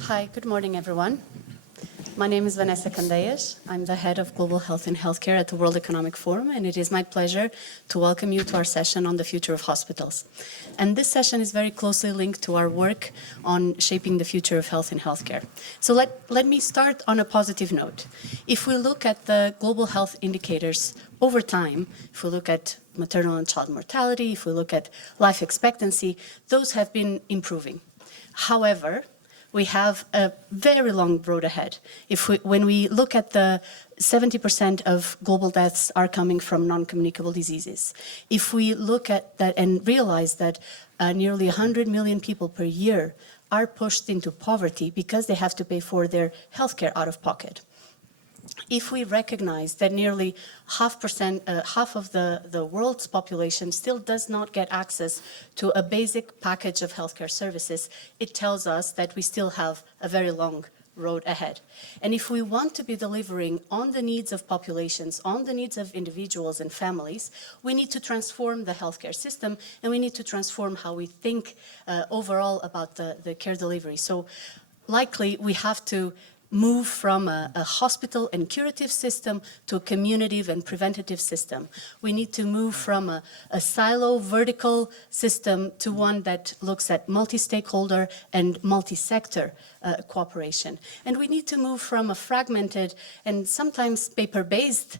Hi, good morning, everyone. My name is Vanessa Candeias. I'm the head of Global Health and Healthcare at the World Economic Forum, and it is my pleasure to welcome you to our session on the future of hospitals. And this session is very closely linked to our work on shaping the future of health and healthcare. So let me start on a positive note. If we look at the global health indicators over time, if we look at maternal and child mortality, if we look at life expectancy, those have been improving. However, we have a very long road ahead. When we look at the 70% of global deaths are coming from non-communicable diseases. If we look at that and realize that nearly 100 million people per year are pushed into poverty because they have to pay for their healthcare out of pocket. If we recognize that nearly half of the world's population still does not get access to a basic package of healthcare services, it tells us that we still have a very long road ahead. And if we want to be delivering on the needs of populations, on the needs of individuals and families, we need to transform the healthcare system, and we need to transform how we think overall about the care delivery. So likely we have to move from a hospital and curative system to a communitive and preventative system. We need to move from a silo vertical system to one that looks at multi-stakeholder and multi-sector cooperation. And we need to move from a fragmented and sometimes paper-based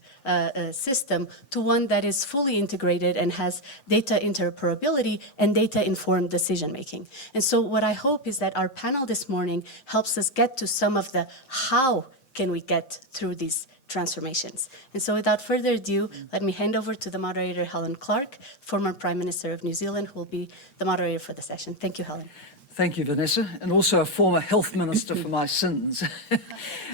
system to one that is fully integrated and has data interoperability and data-informed decision-making. And so what I hope is that our panel this morning helps us get to some of the how can we get through these transformations. And so without further ado, let me hand over to the moderator, Helen Clark, former Prime Minister of New Zealand, who will be the moderator for the session. Thank you, Helen. Thank you, Vanessa, and also a former health minister for my sins.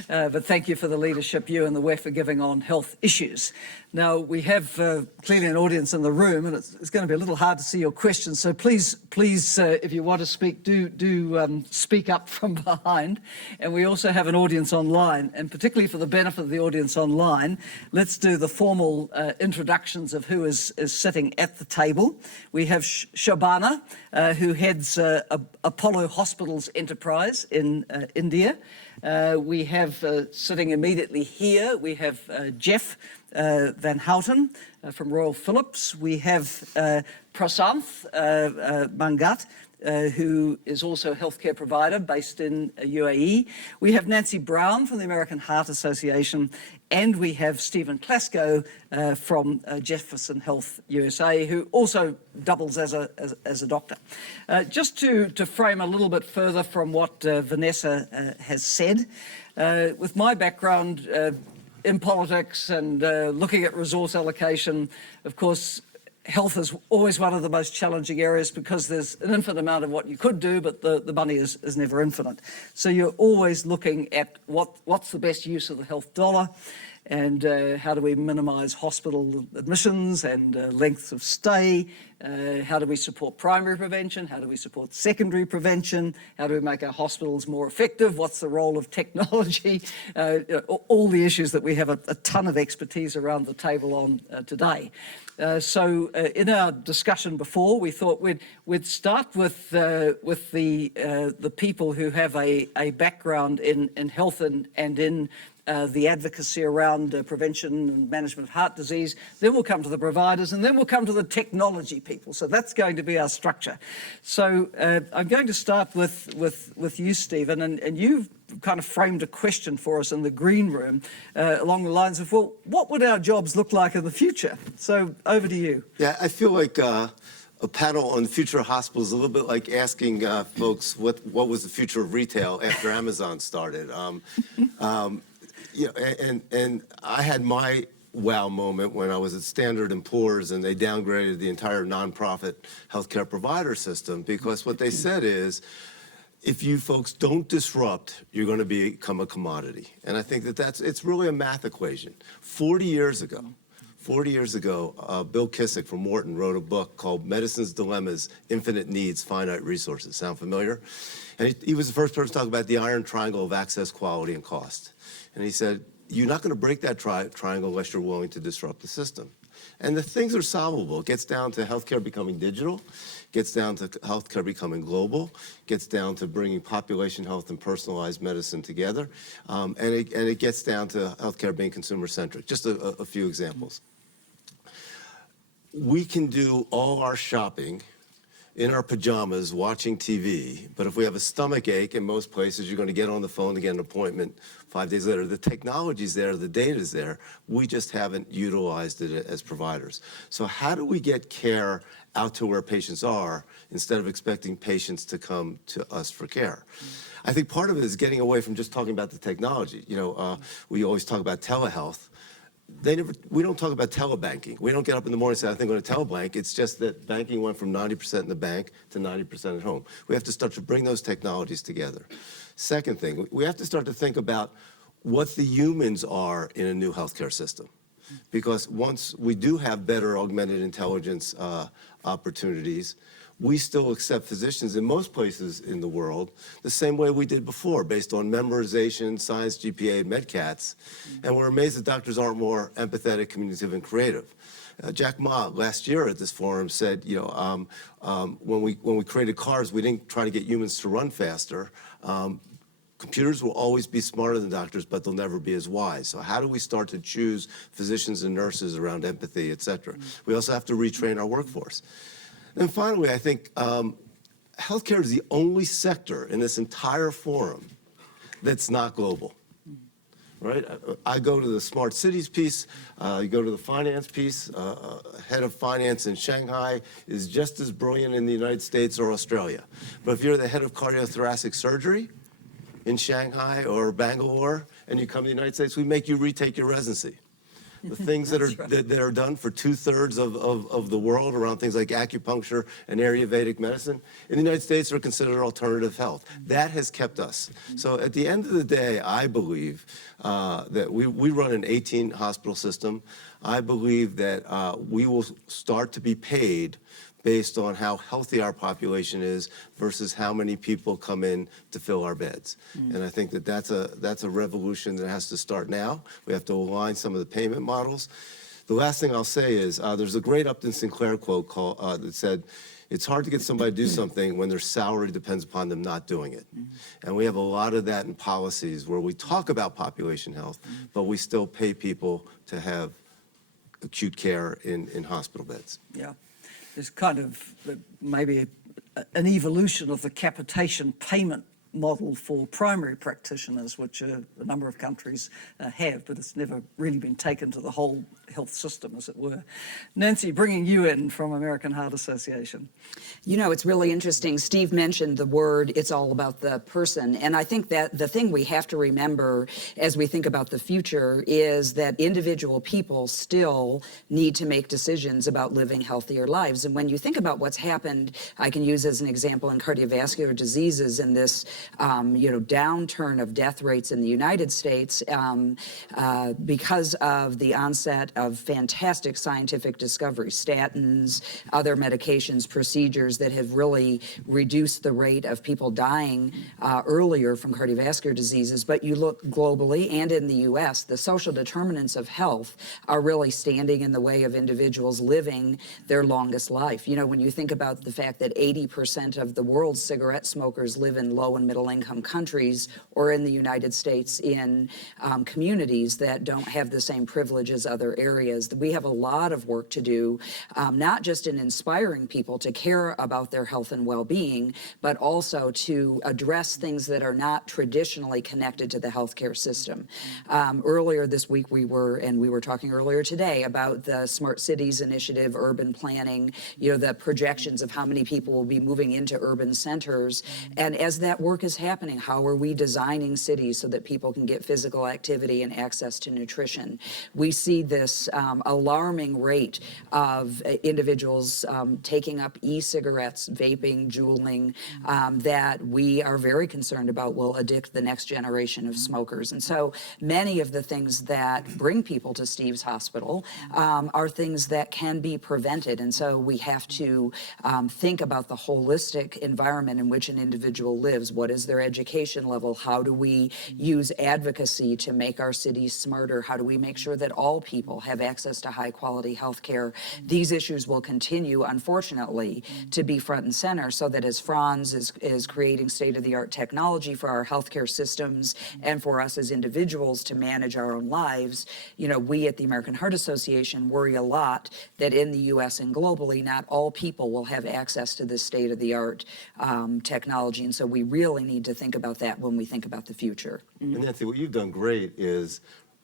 But thank you for the leadership you and the WEF are giving on health issues. Now, we have clearly an audience in the room, and it's going to be a little hard to see your questions. So please, if you want to speak, do speak up from behind. And we also have an audience online, and particularly for the benefit of the audience online, let's do the formal introductions of who is sitting at the table. We have Shobana, who heads Apollo Hospitals Enterprise in India. We have sitting immediately here, we have Jeff Van Houten from Royal Philips. We have Prasanth Mangat, who is also a healthcare provider based in UAE. We have Nancy Brown from the American Heart Association, and we have Stephen Klasko from Jefferson Health USA, who also doubles as a doctor. Just to frame a little bit further from what Vanessa has said, with my background in politics and looking at resource allocation, of course, health is always one of the most challenging areas because there's an infinite amount of what you could do, but the money is never infinite. So you're always looking at what's the best use of the health dollar, and how do we minimise hospital admissions and lengths of stay? How do we support primary prevention? How do we support secondary prevention? How do we make our hospitals more effective? What's the role of technology? All the issues that we have a ton of expertise around the table on today. So in our discussion before, we thought we'd start with the people who have a background in health and in the advocacy around prevention and management of heart disease. Then we'll come to the providers, and then we'll come to the technology people. So that's going to be our structure. So I'm going to start with you, Stephen, and you've kind of framed a question for us in the green room along the lines of, well, what would our jobs look like in the future? So over to you. Yeah, I feel like a panel on the future of hospitals is a little bit like asking folks what was the future of retail after Amazon started. And I had my wow moment when I was at Standard & Poor's and they downgraded the entire nonprofit healthcare provider system, because what they said is, if you folks don't disrupt, you're going to become a commodity. And I think it's really a math equation. 40 years ago, Bill Kissick from Wharton wrote a book called Medicine's Dilemmas, Infinite Needs, Finite Resources. Sound familiar? And he was the first person to talk about the iron triangle of access, quality, and cost. And he said, you're not going to break that triangle unless you're willing to disrupt the system. And the things are solvable. It gets down to healthcare becoming digital, gets down to healthcare becoming global, gets down to bringing population health and personalized medicine together, and it gets down to healthcare being consumer-centric. Just a few examples. We can do all our shopping in our pajamas watching TV, but if we have a stomach ache, in most places, you're going to get on the phone to get an appointment 5 days later. The technology's there, the data's there. We just haven't utilized it as providers. So how do we get care out to where patients are instead of expecting patients to come to us for care? I think part of it is getting away from just talking about the technology. We always talk about telehealth. We don't talk about telebanking. We don't get up in the morning and say, I think I'm going to telebank. It's just that banking went from 90% in the bank to 90% at home. We have to start to bring those technologies together. Second thing, we have to start to think about what the humans are in a new healthcare system. Because once we do have better augmented intelligence opportunities, we still accept physicians in most places in the world the same way we did before, based on memorization, science, GPA, MedCats. And we're amazed that doctors aren't more empathetic, communicative, and creative. Jack Ma last year at this forum said, when we created cars, we didn't try to get humans to run faster. Computers will always be smarter than doctors, but they'll never be as wise. So how do we start to choose physicians and nurses around empathy, et cetera? We also have to retrain our workforce. And finally, I think healthcare is the only sector in this entire forum that's not global, right? I go to the smart cities piece, you go to the finance piece, head of finance in Shanghai is just as brilliant in the United States or Australia. But if you're the head of cardiothoracic surgery in Shanghai or Bangalore and you come to the United States, we make you retake your residency. The things that are done for 2/3 of the world around things like acupuncture and Ayurvedic medicine in the United States are considered alternative health. That has kept us. So at the end of the day, I believe that we run an 18-hospital system. I believe that we will start to be paid based on how healthy our population is versus how many people come in to fill our beds. And I think that that's a revolution that has to start now. We have to align some of the payment models. The last thing I'll say is there's a great Upton Sinclair quote that said, it's hard to get somebody to do something when their salary depends upon them not doing it. And we have a lot of that in policies where we talk about population health, but we still pay people to have acute care in hospital beds. Yeah. There's kind of maybe an evolution of the capitation payment model for primary practitioners, which a number of countries have, but it's never really been taken to the whole health system, as it were. Nancy, bringing you in from American Heart Association. It's really interesting. Steve mentioned the word, it's all about the person. And I think that the thing we have to remember as we think about the future is that individual people still need to make decisions about living healthier lives. And when you think about what's happened, I can use as an example in cardiovascular diseases in this, downturn of death rates in the United States because of the onset of fantastic scientific discoveries, statins, other medications, procedures that have really reduced the rate of people dying earlier from cardiovascular diseases. But you look globally and in the U.S., the social determinants of health are really standing in the way of individuals living their longest life. When you think about the fact that 80% of the world's cigarette smokers live in low and middle income countries or in the United States in communities that don't have the same privilege as other areas. We have a lot of work to do, not just in inspiring people to care about their health and well-being, but also to address things that are not traditionally connected to the healthcare system. Earlier this week we were talking earlier today about the Smart Cities Initiative, urban planning, the projections of how many people will be moving into urban centers. And as that work is happening, how are we designing cities so that people can get physical activity and access to nutrition? We see this alarming rate of individuals taking up e-cigarettes, vaping, juuling, that we are very concerned about will addict the next generation of smokers. And so many of the things that bring people to Steve's Hospital are things that can be prevented. And so we have to think about the holistic environment in which an individual lives. What What is their education level? How do we use advocacy to make our cities smarter? How do we make sure that all people have access to high quality health care? These issues will continue, unfortunately, to be front and center, so that as Franz is creating state-of-the-art technology for our healthcare systems and for us as individuals to manage our own lives, we at the American Heart Association worry a lot that in the U.S. and globally, not all people will have access to this state-of-the-art technology. And so we really need to think about that when we think about the future. And Nancy, what you've done great is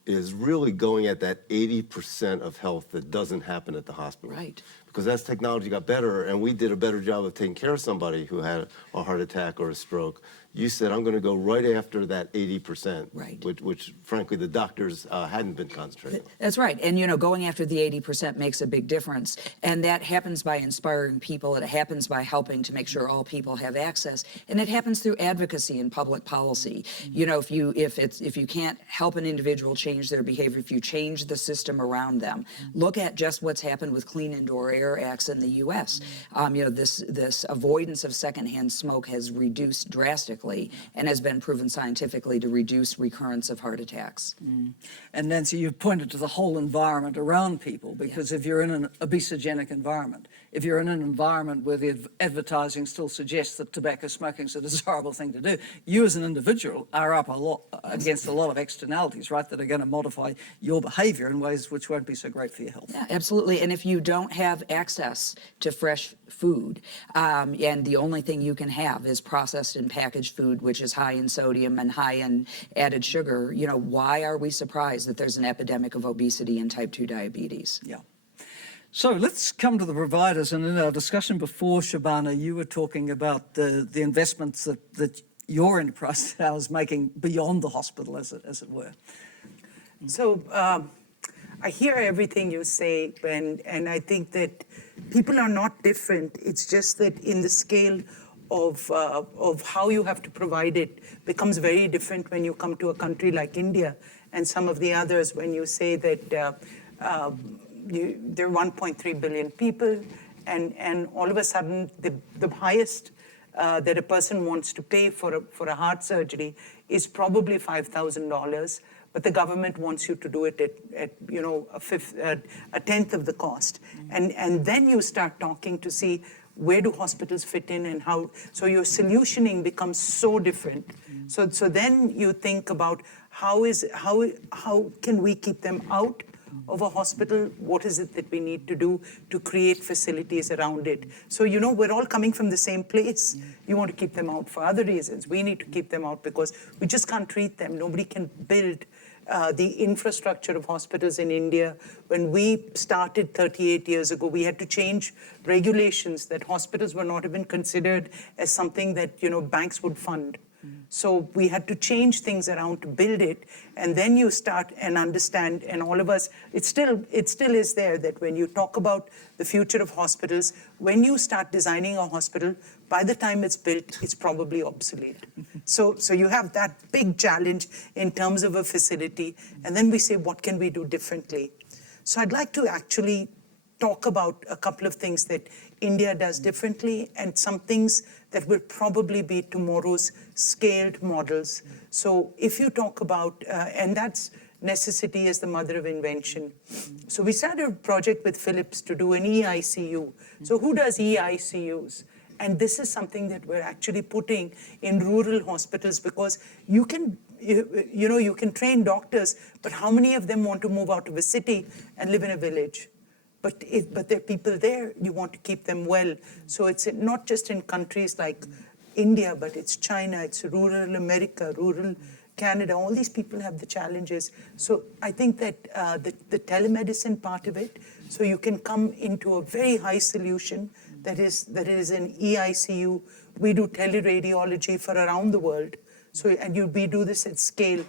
really going at that 80% of health that doesn't happen at the hospital. Right. Because as technology got better and we did a better job of taking care of somebody who had a heart attack or a stroke, you said, I'm going to go right after that 80%, Right. which frankly, the doctors hadn't been concentrating on. That's right. And, going after the 80% makes a big difference. And that happens by inspiring people. It happens by helping to make sure all people have access. And it happens through advocacy and public policy. If you can't help an individual change their behavior, if you change the system around them, look at just what's happened with Clean Indoor Air Acts in the U.S. This avoidance of secondhand smoke has reduced drastically and has been proven scientifically to reduce recurrence of heart attacks. And Nancy, you've pointed to the whole environment around people, because if you're in an obesogenic environment, if you're in an environment where the advertising still suggests that tobacco smoking is a desirable thing to do, you as an individual are up a lot against a lot of externalities, right, that are going to modify your behavior in ways which won't be so great for your health. Yeah, absolutely. And if you don't have access to fresh food, and the only thing you can have is processed and packaged food, which is high in sodium and high in added sugar, why are we surprised that there's an epidemic of obesity and type 2 diabetes? Yeah. So let's come to the providers. And in our discussion before, Shabana, you were talking about the investments that your enterprise now is making beyond the hospital, as it were. So I hear everything you say, and I think that people are not different. It's just that in the scale of how you have to provide it becomes very different when you come to a country like India and some of the others, when you say that there are 1.3 billion people, and all of a sudden the highest that a person wants to pay for a heart surgery is probably $5,000, but the government wants you to do it at a tenth of the cost, and then you start talking to see where do hospitals fit in and how. So your solutioning becomes so different. So then you think about how can we keep them out of a hospital? What is it that we need to do to create facilities around it? So, we're all coming from the same place. You want to keep them out for other reasons. We need to keep them out because we just can't treat them. Nobody can build the infrastructure of hospitals in India. When we started 38 years ago, we had to change regulations that hospitals were not even considered as something that, banks would fund. So we had to change things around to build it, and then you start and understand, and all of us, it still is there that when you talk about the future of hospitals, when you start designing a hospital, by the time it's built, it's probably obsolete. So you have that big challenge in terms of a facility, and then we say, what can we do differently? So I'd like to actually talk about a couple of things that India does differently and some things that will probably be tomorrow's scaled models. So if you talk about, and that's necessity is the mother of invention. So we started a project with Philips to do an EICU. So who does EICUs? And this is something that we're actually putting in rural hospitals because you can train doctors, but how many of them want to move out of a city and live in a village? But there are people there, you want to keep them well. So it's not just in countries like India, but it's China, it's rural America, rural Canada. All these people have the challenges. So I think that the telemedicine part of it, so you can come into a very high solution that is an EICU. We do teleradiology for around the world. We do this at scale.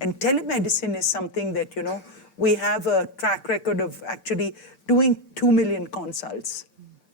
And telemedicine is something that, we have a track record of actually doing 2 million consults.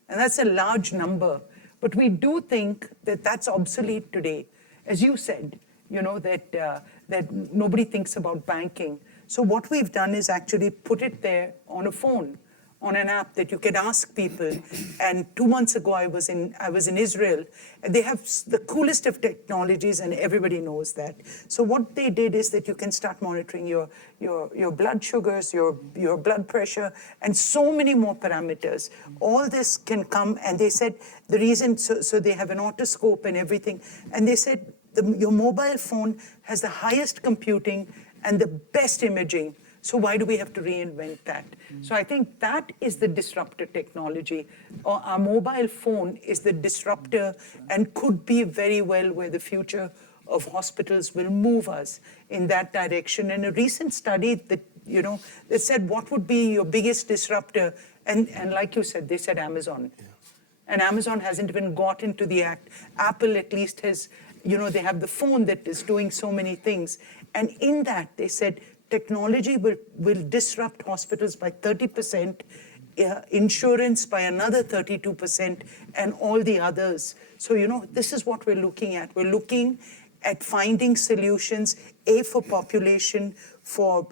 And that's a large number. But we do think that that's obsolete today. As you said, that nobody thinks about banking. So what we've done is actually put it there on a phone, on an app that you can ask people. And 2 months ago, I was in Israel, and they have the coolest of technologies, and everybody knows that. So what they did is that you can start monitoring your blood sugars, your blood pressure, and so many more parameters. All this can come, and they said the reason, so they have an otoscope and everything, and they said your mobile phone has the highest computing and the best imaging. So why do we have to reinvent that? So I think that is the disruptor technology. Our mobile phone is the disruptor and could be very well where the future of hospitals will move us in that direction. And a recent study that, that said, what would be your biggest disruptor? And like you said, they said Amazon. Yeah. And Amazon hasn't even got into the act. Apple at least has, they have the phone that is doing so many things. And in that, they said, technology will disrupt hospitals by 30%, insurance by another 32%, and all the others. So, this is what we're looking at. We're looking at finding solutions, for population, for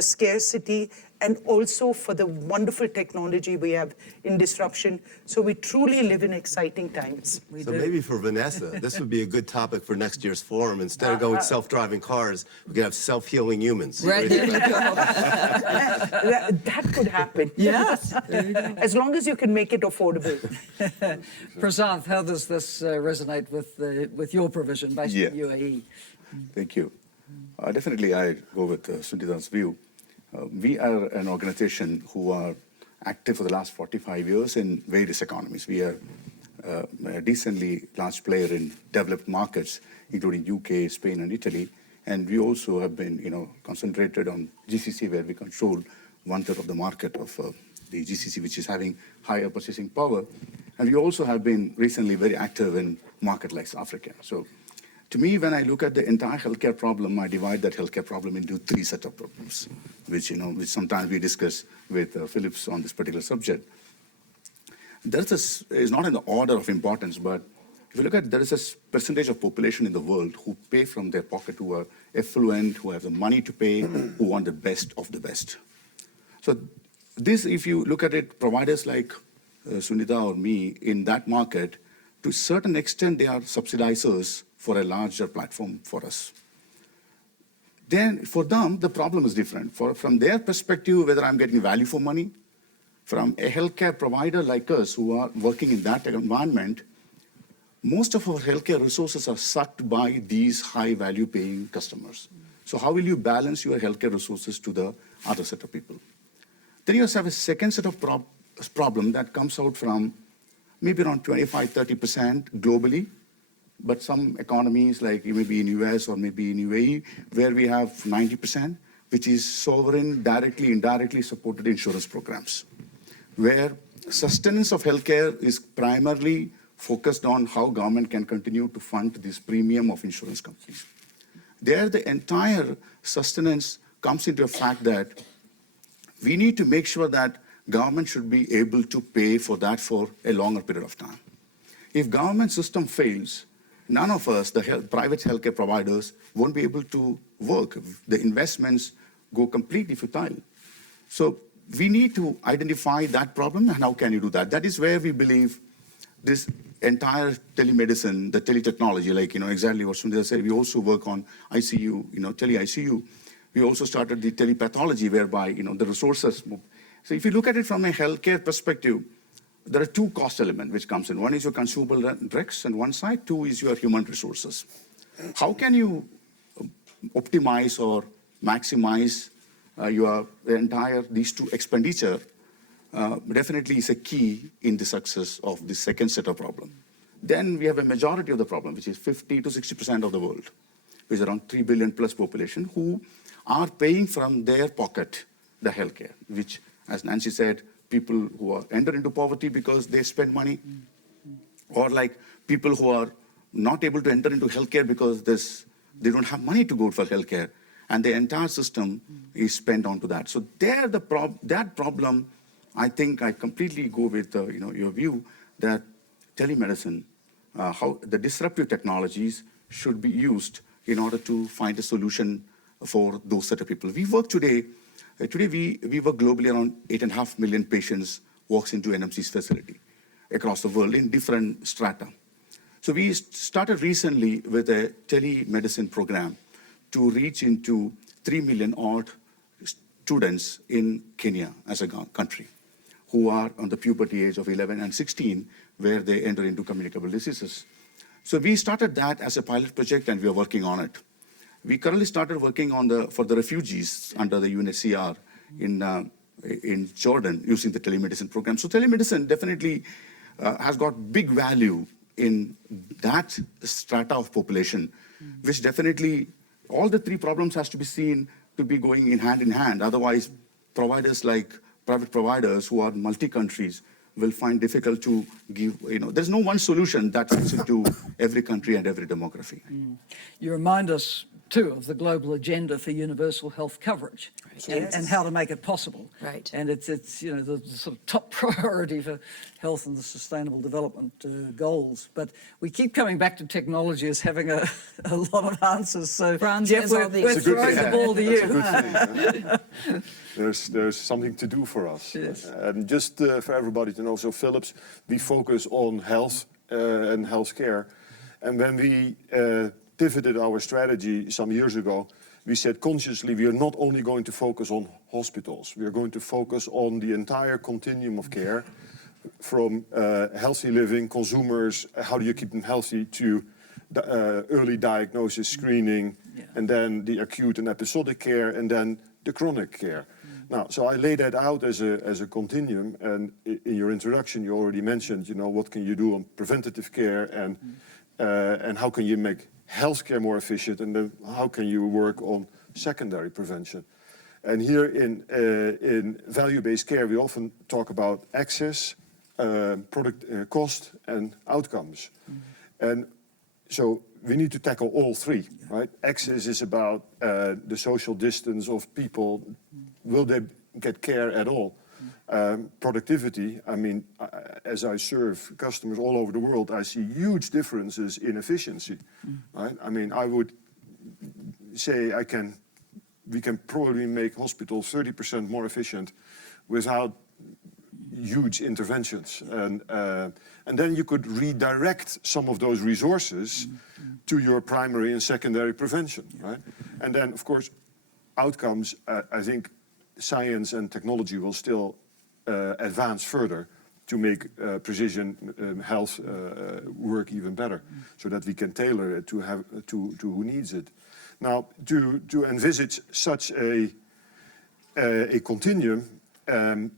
scarcity, and also for the wonderful technology we have in disruption. So we truly live in exciting times. So maybe for Vanessa, this would be a good topic for next year's forum. Instead of going self-driving cars, we could have self-healing humans. Right, there you go. That could happen. Yes. As long as you can make it affordable. Prasanth, how does this resonate with your provision based Yeah. in UAE? Thank you. Definitely, I go with Sunita's view. We are an organization who are active for the last 45 years in various economies. We are a decently large player in developed markets, including UK, Spain, and Italy. And we also have been, concentrated on GCC, where we control 1/3 of the market of the GCC, which is having higher purchasing power. And we also have been recently very active in market like Africa. So to me, when I look at the entire healthcare problem, I divide that healthcare problem into 3 set of problems, which sometimes we discuss with Philips on this particular subject. It's not in the order of importance, but if you look at, there is a percentage of population in the world who pay from their pocket, who are affluent, who have the money to pay, who want the best of the best. So this, if you look at it, providers like Sunita or me in that market, to a certain extent, they are subsidizers for a larger platform for us. Then for them, the problem is different. From their perspective, whether I'm getting value for money, from a healthcare provider like us who are working in that environment, most of our healthcare resources are sucked by these high value paying customers. So how will you balance your healthcare resources to the other set of people? Then you also have a second set of problem that comes out from maybe around 25-30% globally, but some economies like maybe in US or maybe in UAE, where we have 90%, which is sovereign, directly, indirectly supported insurance programs, where sustenance of healthcare is primarily focused on how government can continue to fund this premium of insurance companies. There, the entire sustenance comes into the fact that we need to make sure that government should be able to pay for that for a longer period of time. If government system fails, none of us, the private healthcare providers, won't be able to work. The investments go completely futile. So we need to identify that problem, and how can you do that? That is where we believe this entire telemedicine, the teletechnology, like, exactly what Sunita said, we also work on ICU, tele-ICU. We also started the telepathology, whereby, the resources move. So if you look at it from a healthcare perspective, there are 2 cost elements which comes in. One is your consumable drugs on one side, 2 is your human resources. How can you optimize or maximize these 2 expenditure definitely is a key in the success of the second set of problem. Then we have a majority of the problem, which is 50 to 60% of the world, which is around 3 billion plus population, who are paying from their pocket the healthcare, which, as Nancy said, people who are enter into poverty because they spend money, or like people who are not able to enter into healthcare because they don't have money to go for healthcare, and the entire system is spent onto that. So there, that problem, I think I completely go with your view that telemedicine, how the disruptive technologies should be used in order to find a solution for those set of people. We work today Today, we work globally around 8.5 million patients walks into NMC's facility across the world in different strata. So we started recently with a telemedicine program to reach into 3 million odd students in Kenya as a country who are on the puberty age of 11 and 16, where they enter into communicable diseases. So we started that as a pilot project, and we are working on it. We currently started working on for the refugees under the UNHCR in Jordan using the telemedicine program. So telemedicine definitely has got big value in that strata of population, which definitely all the three problems has to be seen to be going in hand. Otherwise, providers like private providers who are multi-countries will find difficult to give, there's no one solution that fits into every country and every demography. You remind us, too, of the global agenda for universal health coverage and how to make it possible. Right. And it's the sort of top priority for health and the sustainable development goals. But we keep coming back to technology as having a lot of answers. So, Franz Jeff, has all we're the throwing the ball to you. There's something to do for us. Yes. And just for everybody to know, so Philips, we focus on health and healthcare. And when we pivoted our strategy some years ago, we said consciously we are not only going to focus on hospitals, we are going to focus on the entire continuum of care, from healthy living, consumers, how do you keep them healthy, to early diagnosis, screening, and then the acute and episodic care, and then the chronic care. Now, so I lay that out as a continuum, and in your introduction you already mentioned, what can you do on preventative care, and how can you make healthcare more efficient, and then how can you work on secondary prevention. And here in value-based care, we often talk about access, product cost, and outcomes. And so we need to tackle all three, right? Access is about the social distance of people. Will they get care at all? Productivity, I mean, as I serve customers all over the world, I see huge differences in efficiency, right? I mean, I would say we can probably make hospitals 30% more efficient without huge interventions. And then you could redirect some of those resources to your primary and secondary prevention, right? And then, of course, outcomes, I think science and technology will still advance further to make precision health work even better, so that we can tailor it to who needs it. Now, to envisage such a continuum,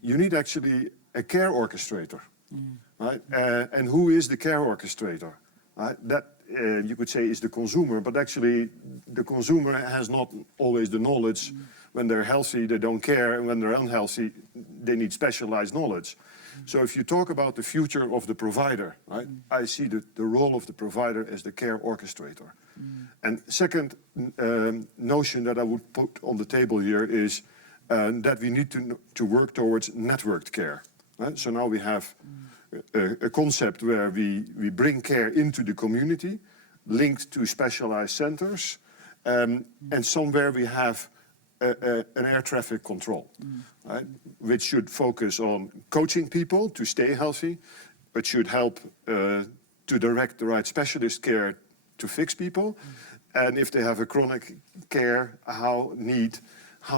you need actually a care orchestrator, right? And who is the care orchestrator? Right? That you could say is the consumer, but actually the consumer has not always the knowledge. When they're healthy, they don't care, and when they're unhealthy, they need specialized knowledge. So if you talk about the future of the provider, right, I see the role of the provider as the care orchestrator. And second notion that I would put on the table here is that we need to work towards networked care. Right? So now we have a concept where we bring care into the community, linked to specialized centers, and somewhere we have an air traffic control, right? Which should focus on coaching people to stay healthy, but should help to direct the right specialist care to fix people. And if they have a chronic care, how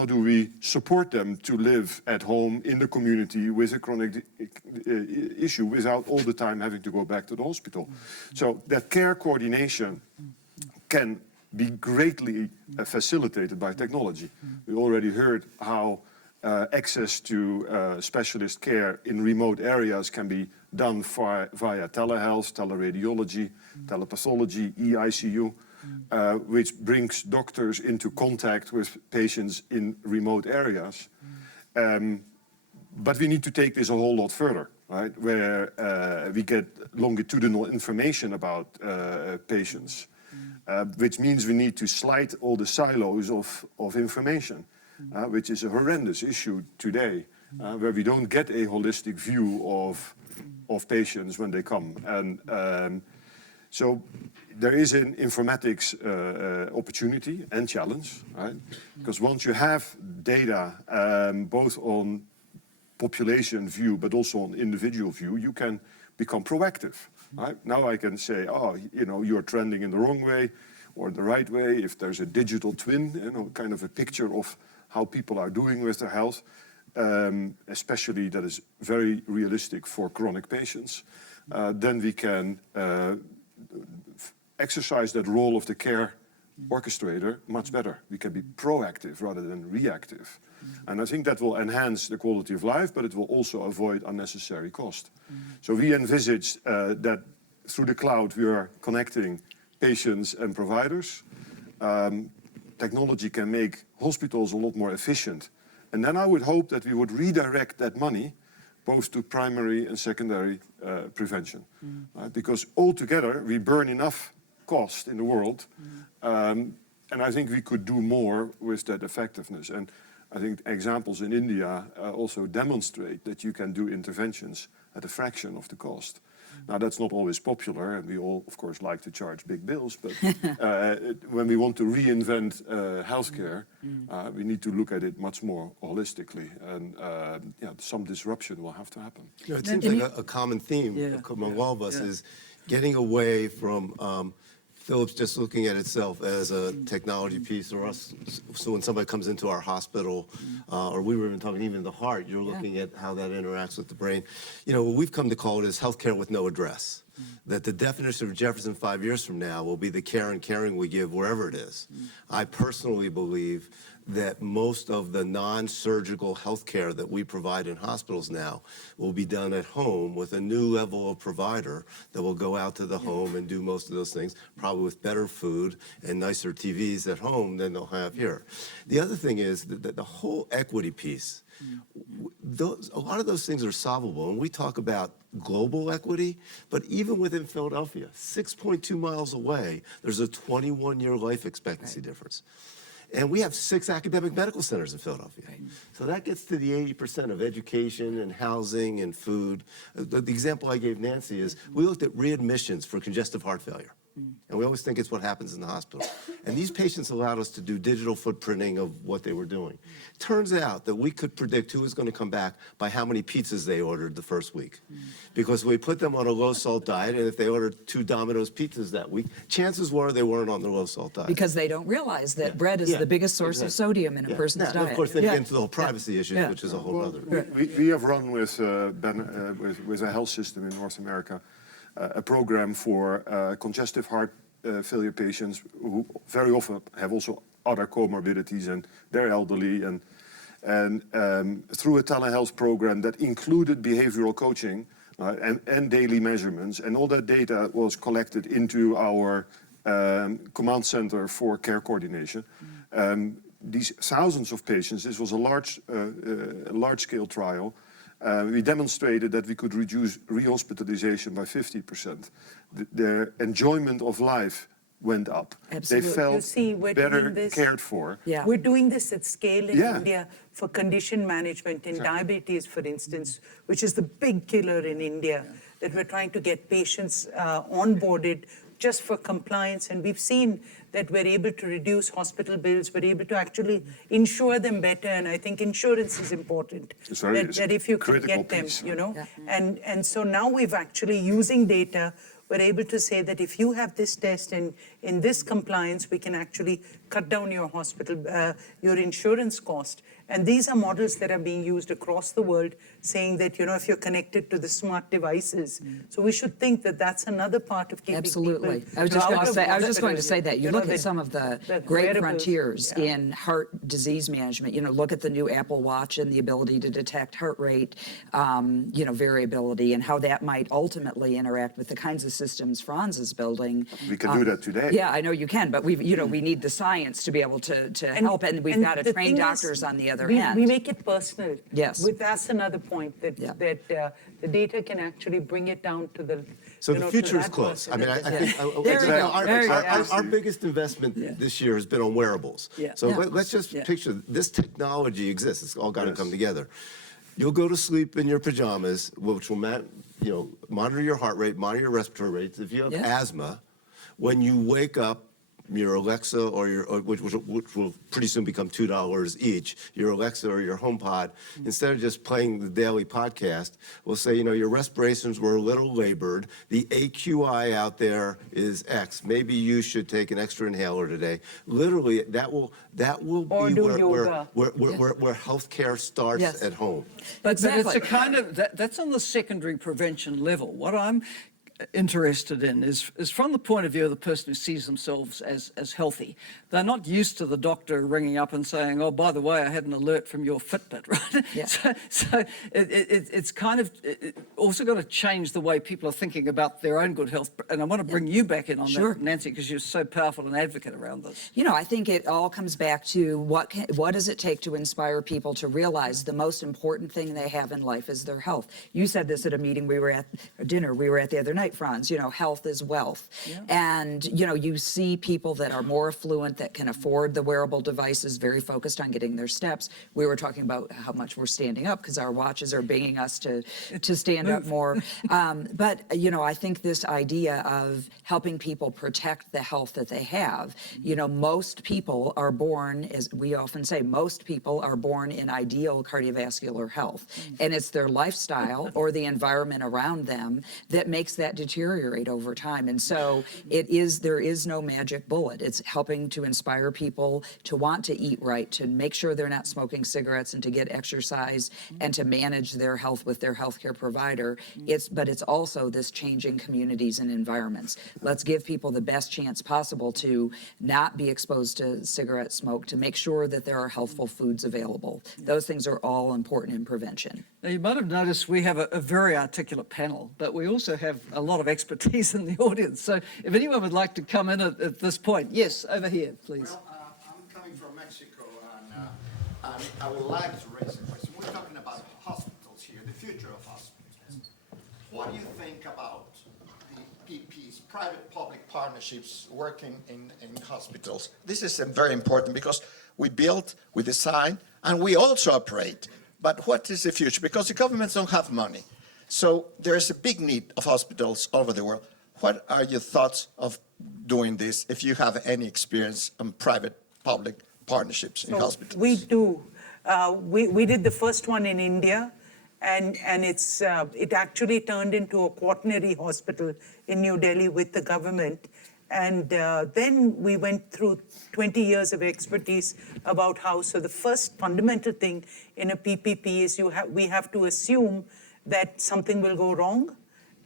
do we support them to live at home in the community with a chronic issue without all the time having to go back to the hospital? So that care coordination can be greatly facilitated by technology. We already heard how access to specialist care in remote areas can be done via telehealth, teleradiology, telepathology, eICU, which brings doctors into contact with patients in remote areas. But we need to take this a whole lot further, right? Where we get longitudinal information about patients. Which means we need to slide all the silos of information, which is a horrendous issue today, where we don't get a holistic view of patients when they come. And so there is an informatics opportunity and challenge, right? Because once you have data, both on population view, but also on individual view, you can become proactive, right? Now I can say, oh, you know, you're trending in the wrong way or the right way. If there's a digital twin, you know, kind of a picture of how people are doing with their health, especially that is very realistic for chronic patients, then we can exercise that role of the care orchestrator much better. We can be proactive rather than reactive. And I think that will enhance the quality of life, but it will also avoid unnecessary cost. So we envisage that through the cloud we are connecting patients and providers. Technology can make hospitals a lot more efficient. And then I would hope that we would redirect that money both to primary and secondary prevention. Because altogether we burn enough cost in the world, and I think we could do more with that effectiveness. And I think examples in India also demonstrate that you can do interventions at a fraction of the cost. Now, that's not always popular, and we all, of course, like to charge big bills, but when we want to reinvent healthcare, we need to look at it much more holistically, and yeah, some disruption will have to happen. You know, it seems like a common theme among all of us is getting away from Philips just looking at itself as a technology piece, or us. So when somebody comes into our hospital, or we were even talking even the heart, you're looking at how that interacts with the brain. You know, what we've come to call it is healthcare with no address. That the definition of Jefferson 5 years from now will be the care and caring we give wherever it is. I personally believe that most of the non-surgical health care that we provide in hospitals now will be done at home with a new level of provider that will go out to the home and do most of those things, probably with better food and nicer TVs at home than they'll have here. The other thing is that the whole equity piece, a lot of those things are solvable, and we talk about global equity, but even within Philadelphia, 6.2 miles away, there's a 21-year life expectancy difference. And we have 6 academic medical centers in Philadelphia. So that gets to the 80% of education and housing and food. The example I gave Nancy is we looked at readmissions for congestive heart failure. And we always think it's what happens in the hospital. And these patients allowed us to do digital footprinting of what they were doing. Turns out that we could predict who was going to come back by how many pizzas they ordered the first week. Because we put them on a low-salt diet, and if they ordered 2 Domino's pizzas that week, chances were they weren't on the low-salt diet. Because they don't realize that bread is the biggest source of sodium in a person's And diet. of course, then you get into the whole privacy issues, which is a whole other. We have run with a health system in North America a program for congestive heart failure patients who very often have also other comorbidities, and they're elderly, and through a telehealth program that included behavioral coaching and daily measurements, and all that data was collected into our command center for care coordination. These thousands of patients, this was a large-scale trial. We demonstrated that we could reduce rehospitalization by 50%. Their enjoyment of life went up. Absolutely. They felt You see, we're better doing this- cared for. Yeah. We're doing this at scale in Yeah. India for condition management in diabetes, for instance, which is the big killer in India, that we're trying to get patients onboarded just for compliance. And we've seen that we're able to reduce hospital bills, we're able to actually insure them better. And I think insurance is important. It's very- that if you can critical get them, piece. you know. And so now we've actually, using data, we're able to say that if you have this test and in this compliance, we can actually cut down your hospital, your insurance cost. And these are models that are being used across the world, saying that, you know, if you're connected to the smart devices. So we should think that that's another part of keeping Absolutely. people I was just out going to of say. I was just going to say hospital. that you know, look at some of the great wearables, frontiers yeah. in heart disease management. You know, look at the new Apple Watch and the ability to detect heart rate, you know, variability, and how that might ultimately interact with the kinds of systems Franz is building. We can do that today. Yeah, I know you can, but we need the science to be able to help, and we've got to the train thing is, doctors on the other we hand. make it personal. Yes. That's another point, that Yeah. the data can actually bring it down to the. So you the know, to future is that close. I person. mean, I think There you go. There you go. our biggest investment this year has been on wearables. Yeah. So Yeah. let's just Yeah. picture this technology exists. It's all got to Yes. come together. You'll go to sleep in your pajamas, which will monitor your heart rate, monitor your respiratory rates. If you have Yeah. asthma, when you wake up, your Alexa which will pretty soon become $2 each, your Alexa or your HomePod, instead of just playing the daily podcast, will say, you know, your respirations were a little labored. The AQI out there is X. Maybe you should take an extra inhaler today. Literally, that will Or be do where yoga. healthcare starts Yes. at home. But it's Exactly. a kind of, that's on the secondary prevention level. What I'm interested in is from the point of view of the person who sees themselves as healthy. They're not used to the doctor ringing up and saying, oh, by the way, I had an alert from your Fitbit, right? Yeah. So it's kind of also got to change the way people are thinking about their own good health. And I want to bring you back in on Sure. that, Nancy, because you're so powerful an advocate around this. You know, I think it all comes back to what does it take to inspire people to realize the most important thing they have in life is their health. You said this at a meeting we were at, a dinner we were at the other night, Franz, you know, health is wealth. Yeah. And, you know, you see people that are more affluent that can afford the wearable devices, very focused on getting their steps. We were talking about how much we're standing up because our watches are banging us to stand up more. But, you know, I think this idea of helping people protect the health that they have, you know, most people are born, as we often say, most people are born in ideal cardiovascular health. And it's their lifestyle or the environment around them that makes that deteriorate over time. And so there is no magic bullet. It's helping to inspire people to want to eat right, to make sure they're not smoking cigarettes and to get exercise and to manage their health with their healthcare provider. But it's also this changing communities and environments. Let's give people the best chance possible to not be exposed to cigarette smoke, to make sure that there are healthful foods available. Those things are all important in prevention. Now, you might have noticed we have a very articulate panel, but we also have a lot of expertise in the audience. So if anyone would like to come in at this point. Yes, over here, please. Well, I'm coming from Mexico, and I would like to raise a question. We're talking about hospitals here, the future of hospitals. What do you think about the PPs, private-public partnerships working in hospitals? This is very important because we build, we design, and we also operate. But what is the future? Because the governments don't have money. So there is a big need of hospitals all over the world. What are your thoughts of doing this, if you have any experience on private-public partnerships in hospitals? We do. We did the first one in India, and it actually turned into a quaternary hospital in New Delhi with the government. And then we went through 20 years of expertise about how. So the first fundamental thing in a PPP is we have to assume that something will go wrong,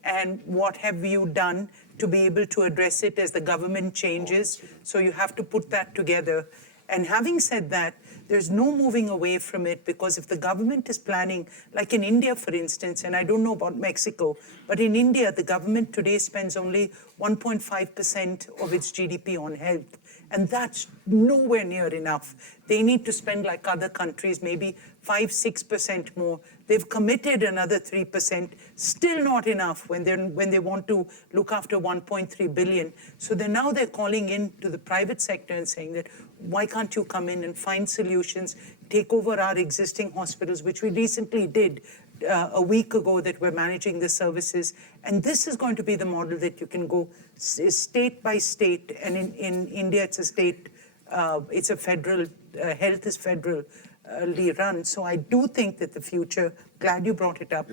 and what have you done to be able to address it as the government changes. So you have to put that together. And having said that, there's no moving away from it, because if the government is planning, like in India, for instance, and I don't know about Mexico, but in India, the government today spends only 1.5% of its GDP on health. And that's nowhere near enough. They need to spend, like other countries, maybe 5-6% more. They've committed another 3%, still not enough when they want to look after 1.3 billion. So they're calling in to the private sector and saying that, why can't you come in and find solutions, take over our existing hospitals, which we recently did a week ago, that we're managing the services. And this is going to be the model that you can go state by state. And in India, it's a state, it's a federal, health is federally run. So I do think that the future, glad you brought it up,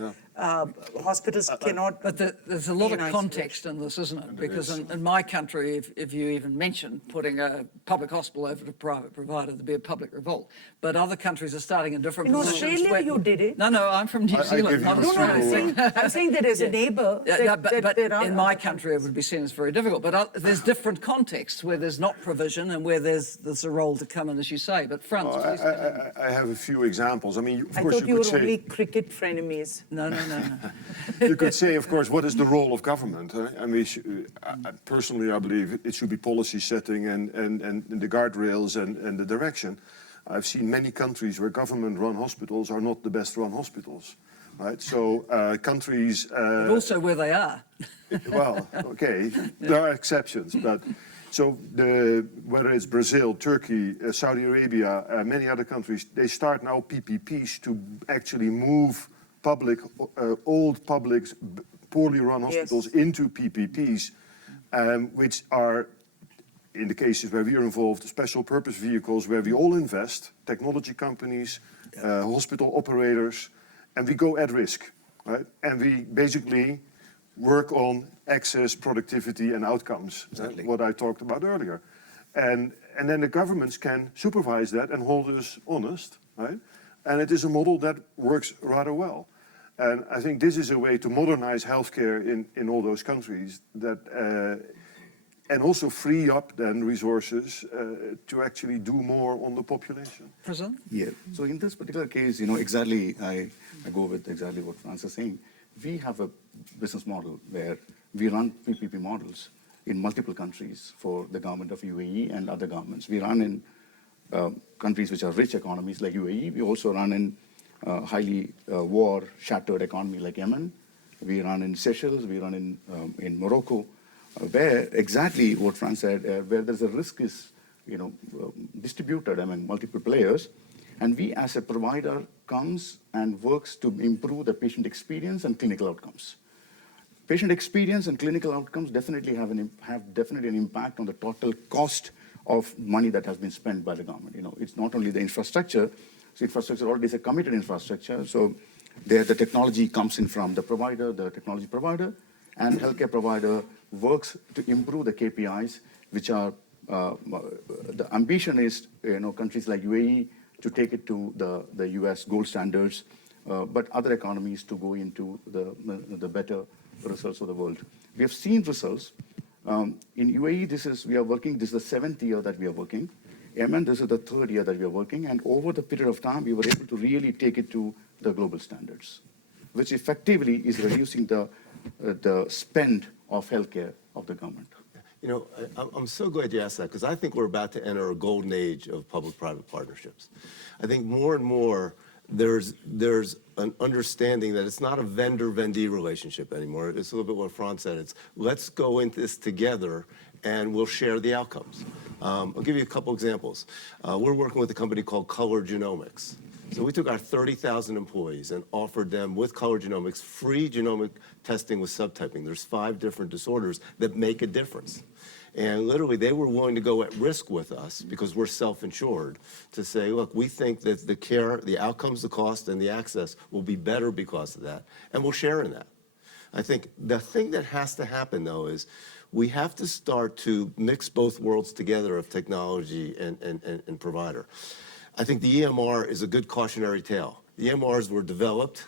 hospitals cannot. But there's a lot be of in context in this, isn't it? Because in my country, if you even mention putting a public hospital over to private provider, there'd be a public revolt. But other countries are starting in different In positions. Australia, you did it. No, I'm from New Zealand, not No, Australia. I'm saying that as a neighbor. But there are in my other country, it would be seen as very difficult. But there's different contexts where there's not provision and where there's a role to come in, as you say. But Franz, please. I have a few examples. I mean, of I course, thought you you could were only say, cricket frenemies. No. you could say, of course, what is the role of government? I mean, personally, I believe it should be policy setting and the guardrails and the direction. I've seen many countries where government-run hospitals are not the best-run hospitals, right? So countries. But also where they are. Well, okay, there are exceptions, but so whether it's Brazil, Turkey, Saudi Arabia, many other countries, they start now PPPs to actually move old public, poorly run hospitals into PPPs. which are, in the cases where we are involved, special purpose vehicles where we all invest, technology companies, hospital operators, and we go at risk, right? And we basically work on access, productivity, and outcomes, what I talked about earlier. And then the governments can supervise that and hold us honest, right? And it is a model that works rather well. And I think this is a way to modernize healthcare in all those countries that, and also free up then resources to actually do more on the population. President? Yeah. So in this particular case, you know, exactly, I go with exactly what Frans is saying. We have a business model where we run PPP models in multiple countries for the government of UAE and other governments. We run in countries which are rich economies like UAE. We also run in highly war-shattered economy like Yemen. We run in Seychelles. We run in Morocco, where exactly what Frans said, where there's a risk is, you know, distributed among multiple players. And we as a provider comes and works to improve the patient experience and clinical outcomes. Patient experience and clinical outcomes definitely have definitely an impact on the total cost of money that has been spent by the government. You know, it's not only the infrastructure. So infrastructure already is a committed infrastructure. So there the technology comes in from the provider, the technology provider, and healthcare provider works to improve the KPIs, which are the ambition is, you know, countries like UAE to take it to the US gold standards, but other economies to go into the better results of the world. We have seen results. In UAE, this is the 7th year that we are working. Yemen, this is the 3rd year that we are working. And over the period of time, we were able to really take it to the global standards, which effectively is reducing the spend of healthcare of the government. You know, I'm so glad you asked that, because I think we're about to enter a golden age of public-private partnerships. I think more and more there's an understanding that it's not a vendor-vendee relationship anymore. It's a little bit what Frans said. It's let's go into this together and we'll share the outcomes. I'll give you a couple examples. We're working with a company called Color Genomics. So we took our 30,000 employees and offered them with Color Genomics free genomic testing with subtyping. There's 5 different disorders that make a difference. And literally, they were willing to go at risk with us because we're self-insured to say, look, we think that the care, the outcomes, the cost, and the access will be better because of that, and we'll share in that. I think the thing that has to happen, though, is we have to start to mix both worlds together of technology and provider. I think the EMR is a good cautionary tale. The EMRs were developed,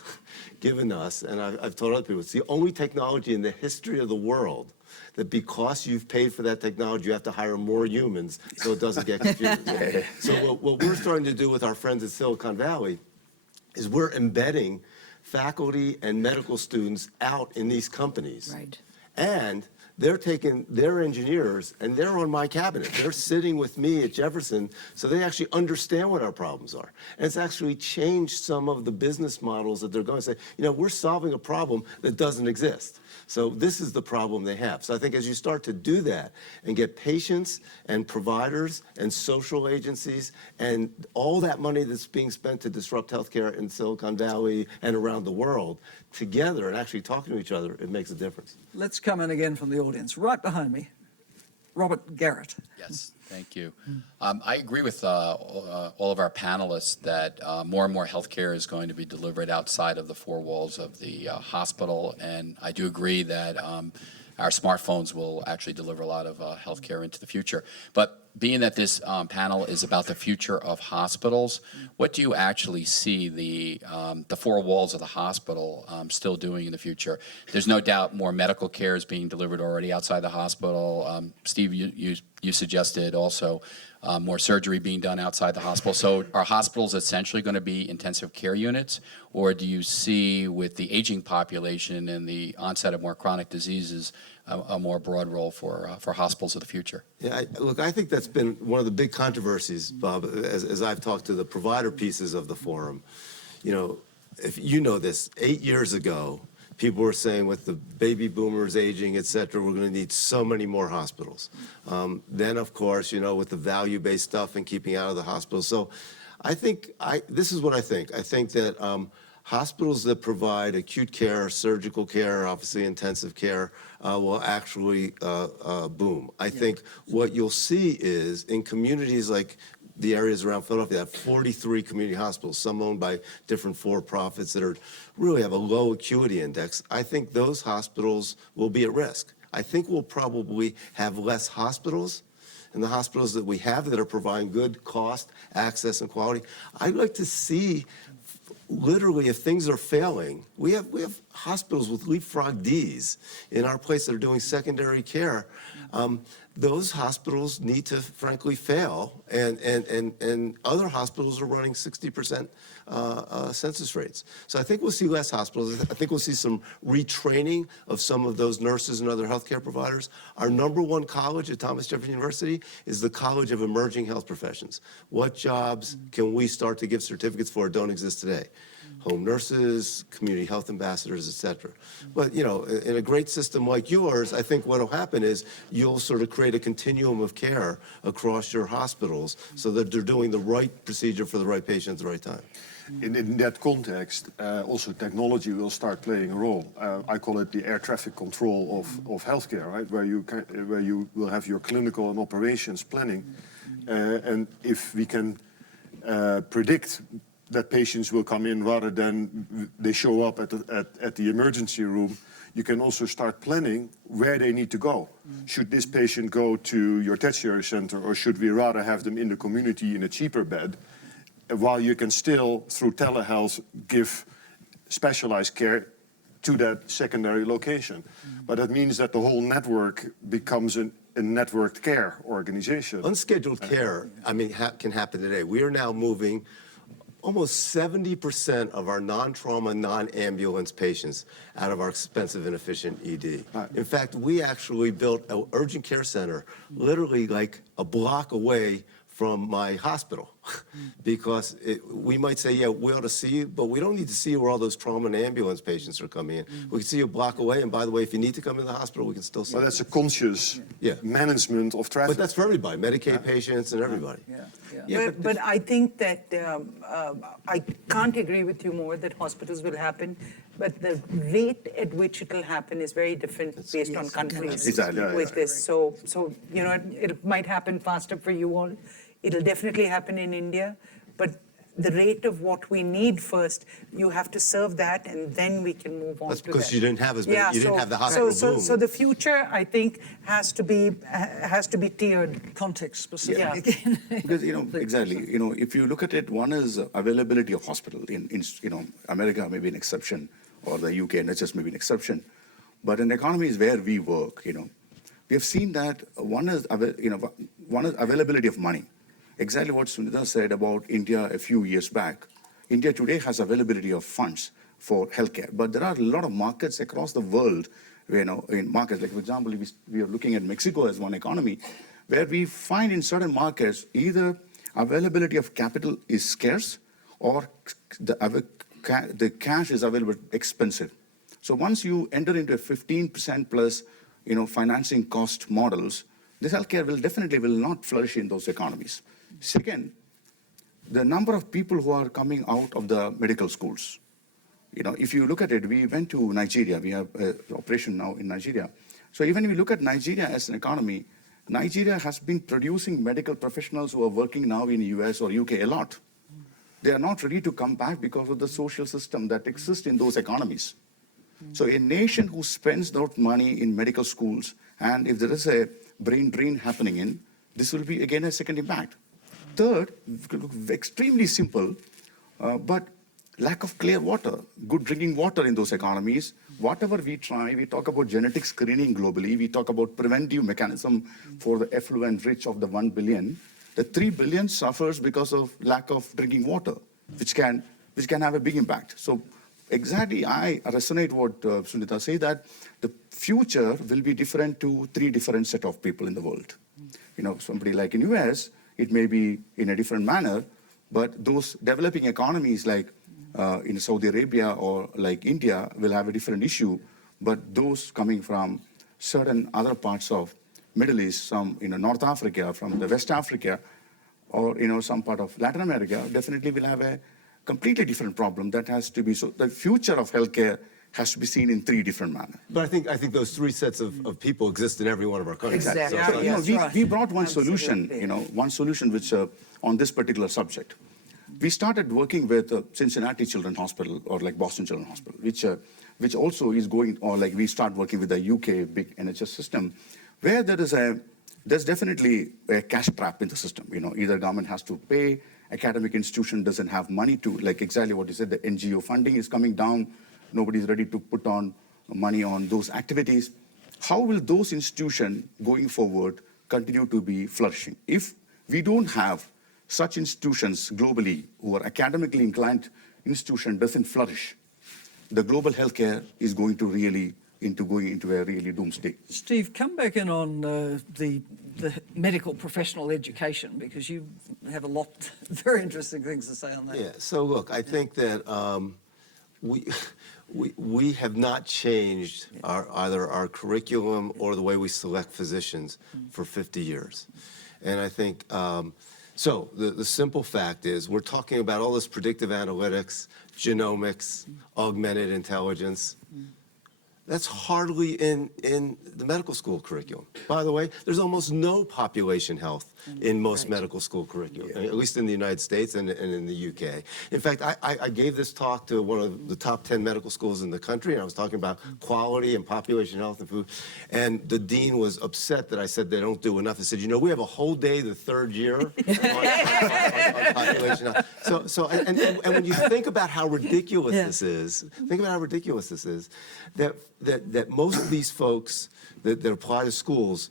given us, and I've told other people, it's the only technology in the history of the world that because you've paid for that technology, you have to hire more humans so it doesn't get confused. So what we're starting to do with our friends at Silicon Valley is we're embedding faculty and medical students out in these companies. Right. And they're taking their engineers and they're on my cabinet. They're sitting with me at Jefferson, so they actually understand what our problems are. And it's actually changed some of the business models that they're going to say, you know, we're solving a problem that doesn't exist. So this is the problem they have. So I think as you start to do that and get patients and providers and social agencies and all that money that's being spent to disrupt healthcare in Silicon Valley and around the world together and actually talking to each other, it makes a difference. Let's come in again from the audience. Right behind me, Robert Garrett. Yes, thank you. I agree with all of our panelists that more and more healthcare is going to be delivered outside of the 4 walls of the hospital, and I do agree that our smartphones will actually deliver a lot of healthcare into the future. But being that this panel is about the future of hospitals, what do you actually see the 4 walls of the hospital still doing in the future? There's no doubt more medical care is being delivered already outside the hospital. Steve, you suggested also more surgery being done outside the hospital. So are hospitals essentially going to be intensive care units, or do you see with the aging population and the onset of more chronic diseases a more broad role for hospitals of the future? Yeah, look, I think that's been one of the big controversies, Bob, as I've talked to the provider pieces of the forum. You know, if you know this, 8 years ago, people were saying with the baby boomers aging, et cetera, we're going to need so many more hospitals. Then, of course, you know, with the value-based stuff and keeping out of the hospitals. So I think, this is what I think. I think that Hospitals that provide acute care, surgical care, obviously intensive care, will actually boom. I think what you'll see is in communities like the areas around Philadelphia, have 43 community hospitals, some owned by different for-profits that are really have a low acuity index. I think those hospitals will be at risk. I think we'll probably have less hospitals, and the hospitals that we have that are providing good cost, access, and quality. I'd like to see, literally, if things are failing, we have hospitals with leapfrog Ds in our place that are doing secondary care. Those hospitals need to, frankly, fail, and other hospitals are running 60% census rates. So I think we'll see less hospitals. I think we'll see some retraining of some of those nurses and other healthcare providers. Our #1 college at Thomas Jefferson University is the College of Emerging Health Professions. What jobs can we start to give certificates for that don't exist today? Home nurses, community health ambassadors, et cetera. But, you know, in a great system like yours, I think what will happen is you'll sort of create a continuum of care across your hospitals so that they're doing the right procedure for the right patient at the right time. In that context, also technology will start playing a role. I call it the air traffic control of healthcare, right? Where you will have your clinical and operations planning, and if we can predict that patients will come in rather than they show up at the emergency room, you can also start planning where they need to go. Should this patient go to your tertiary center, or should we rather have them in the community in a cheaper bed, while you can still, through telehealth, give specialized care to that secondary location. But that means that the whole network becomes a networked care organization. Unscheduled care, I mean, can happen today. We are now moving almost 70% of our non-trauma, non-ambulance patients out of our expensive and efficient ED. In fact, we actually built an urgent care center literally like a block away from my hospital because we might say, yeah, we ought to see you, but we don't need to see you where all those trauma and ambulance patients are coming in. We can see you a block away, and by the way, if you need to come to the hospital, we can still see Well, you. that's a conscious management of traffic. But that's for everybody, Medicaid patients and everybody. But I think that I can't agree with you more that hospitals will happen, but the rate at which it will happen is very different based on countries Exactly. with this. So you know, it might happen faster for you all. It'll definitely happen in India, but the rate of what we need first, you have to serve that, and then we can move on That's to that. because you didn't have as many, you didn't have the hospital boom. So the future, I think, has to be tiered. Context specific Yeah. again. Because, exactly, if you look at it, one is availability of hospital. In America may be an exception, or the UK and NHS may be an exception. But in economies where we work, we have seen that one is availability of money. Exactly what Sunita said about India a few years back. India today has availability of funds for healthcare, but there are a lot of markets across the world, in markets, like for example, we are looking at Mexico as one economy, where we find in certain markets either availability of capital is scarce or the cash is available expensive. So once you enter into a 15% plus, financing cost models, this healthcare will definitely not flourish in those economies. Second, the number of people who are coming out of the medical schools. If you look at it, we went to Nigeria. We have an operation now in Nigeria. So even if you look at Nigeria as an economy, Nigeria has been producing medical professionals who are working now in the US or UK a lot. They are not ready to come back because of the social system that exists in those economies. So a nation who spends that money in medical schools, and if there is a brain drain happening this will be again a second impact. Third, extremely simple, but lack of clear water, good drinking water in those economies. Whatever we try, we talk about genetic screening globally, we talk about preventive mechanism for the effluent rich of the 1 billion. The 3 billion suffers because of lack of drinking water, which can have a big impact. So exactly, I resonate what Sunita said, that the future will be different to 3 different set of people in the world. Somebody like in US, it may be in a different manner, but those developing economies like in Saudi Arabia or like India will have a different issue, but those coming from certain other parts of Middle East, some North Africa, from the West Africa, or some part of Latin America, definitely will have completely different problem that has to be, so the future of healthcare has to be seen in three different manners. But I think those three sets of people exist in every one of our countries. Exactly. So- So, so- you know, that's we, right. we brought one solution, Absolutely. one solution which on this particular subject. We started working with Cincinnati Children's Hospital or like Boston Children's Hospital, which also is going, or like we start working with the UK big NHS system, where there's definitely a cash trap in the system. You know, either government has to pay, academic institution doesn't have money to, like exactly what you said, the NGO funding is coming down, nobody's ready to put on money on those activities. How will those institutions going forward continue to be flourishing? If we don't have such institutions globally who are academically inclined institution doesn't flourish, the global healthcare is going to going into a really doomsday. Steve, come back in on the medical professional education, because you have a lot, very interesting things to say on that. Yeah, so look, I think that we have not changed either our curriculum or the way we select physicians for 50 years. And I think, so the simple fact is we're talking about all this predictive analytics, genomics, augmented intelligence. That's hardly in the medical school curriculum. By the way, there's almost no population health in most medical school curriculum, at least in the United States and in the UK. In fact, I gave this talk to one of the top 10 medical schools in the country, and I was talking about quality and population health and food. And the dean was upset that I said they don't do enough. He said, you know, we have a whole day the third year on population health. And when you think about how ridiculous this is, think about how ridiculous this is, that most of these folks that apply to schools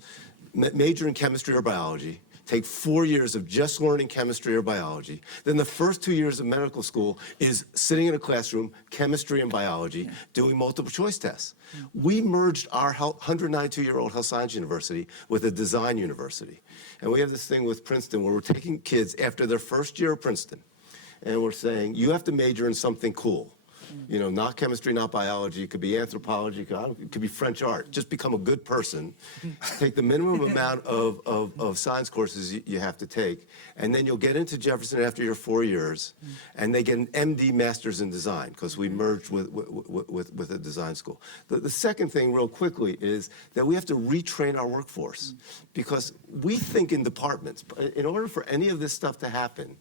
major in chemistry or biology, take 4 years of just learning chemistry or biology. Then the first 2 years of medical school is sitting in a classroom, chemistry and biology, doing multiple choice tests. We merged our 192-year-old health science university with a design university. And we have this thing with Princeton where we're taking kids after their first year of Princeton, and we're saying, you have to major in something cool. You know, not chemistry, not biology. It could be anthropology. It could be French art. Just become a good person. Take the minimum amount of science courses you have to take, and then you'll get into Jefferson after your 4 years, and they get an MD, Master's in Design, because we merged with a design school. The second thing, real quickly, is that we have to retrain our workforce, because we think in departments. In order for any of this stuff to happen,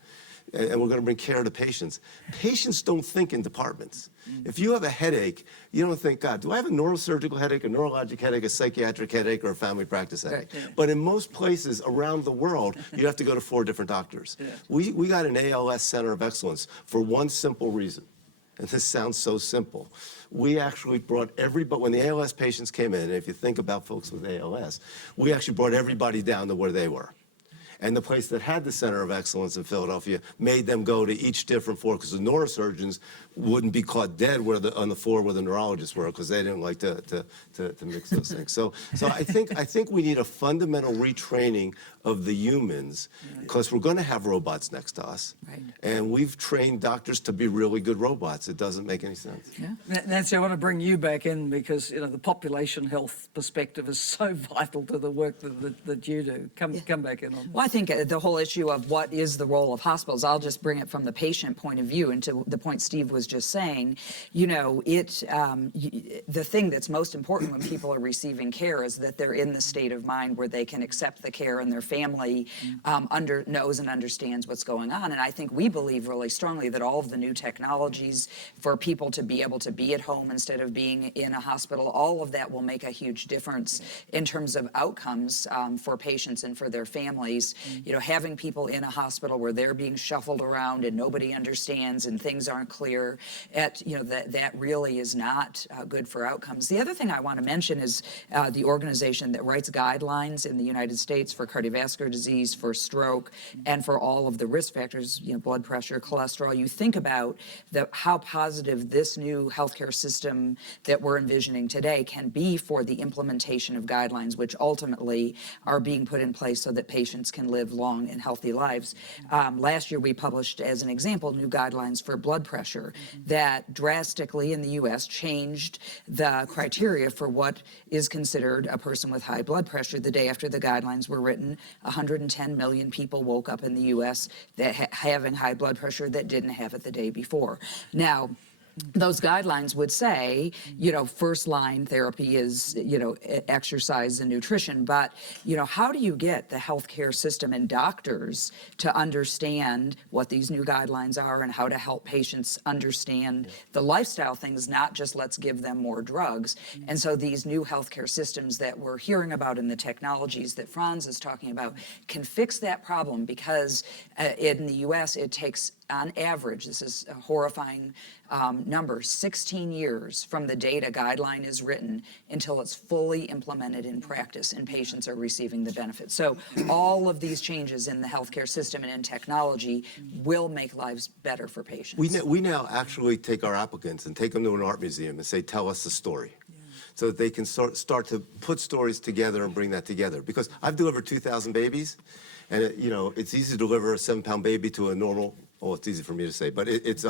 and we're going to bring care to patients. Patients don't think in departments. If you have a headache, you don't think, God, do I have a neurosurgical headache, a neurologic headache, a psychiatric headache, or a family practice headache? But in most places around the world, you have to go to 4 different doctors. We got an ALS Center of Excellence for one simple reason. And this sounds so simple. We actually brought everybody, when the ALS patients came in, and if you think about folks with ALS, we actually brought everybody down to where they were. And the place that had the Center of Excellence in Philadelphia made them go to each different floor, because the neurosurgeons wouldn't be caught dead on the floor where the neurologists were, because they didn't like to mix those things. So I think we need a fundamental retraining of the humans, because we're going to have robots next to us. Right. And we've trained doctors to be really good robots. It doesn't make any sense. Nancy, I want to bring you back in, because you know the population health perspective is so vital to the work that you do. Come back in on that. Well, I think the whole issue of what is the role of hospitals, I'll just bring it from the patient point of view, and to the point Steve was just saying, you know, the thing that's most important when people are receiving care is that they're in the state of mind where they can accept the care and their family knows and understands what's going on. And I think we believe really strongly that all of the new technologies for people to be able to be at home instead of being in a hospital, all of that will make a huge difference in terms of outcomes for patients and for their families. You know, having people in a hospital where they're being shuffled around and nobody understands and things aren't clear, that really is not good for outcomes. The other thing I want to mention is the organization that writes guidelines in the United States for cardiovascular disease, for stroke, and for all of the risk factors, you know, blood pressure, cholesterol. You think about how positive this new healthcare system that we're envisioning today can be for the implementation of guidelines, which ultimately are being put in place so that patients can live long and healthy lives. Last year, we published, as an example, new guidelines for blood pressure that drastically in the U.S. changed the criteria for what is considered a person with high blood pressure. The day after the guidelines were written, 110 million people woke up in the U.S. that having high blood pressure that didn't have it the day before. Now, those guidelines would say, first line therapy is, exercise and nutrition. But, how do you get the healthcare system and doctors to understand what these new guidelines are and how to help patients understand the lifestyle things, not just let's give them more drugs? And so these new healthcare systems that we're hearing about and the technologies that Franz is talking about can fix that problem, because in the U.S. it takes, on average, this is a horrifying number, 16 years from the date a guideline is written until it's fully implemented in practice and patients are receiving the benefits. So all of these changes in the healthcare system and in technology will make lives better for patients. We now actually take our applicants and take them to an art museum and say, tell us the story. So that they can start to put stories together and bring that together. Because I've delivered 2,000 babies, and it's easy to deliver a 7-pound baby to a normal. Oh, it's easy for me to say, but it's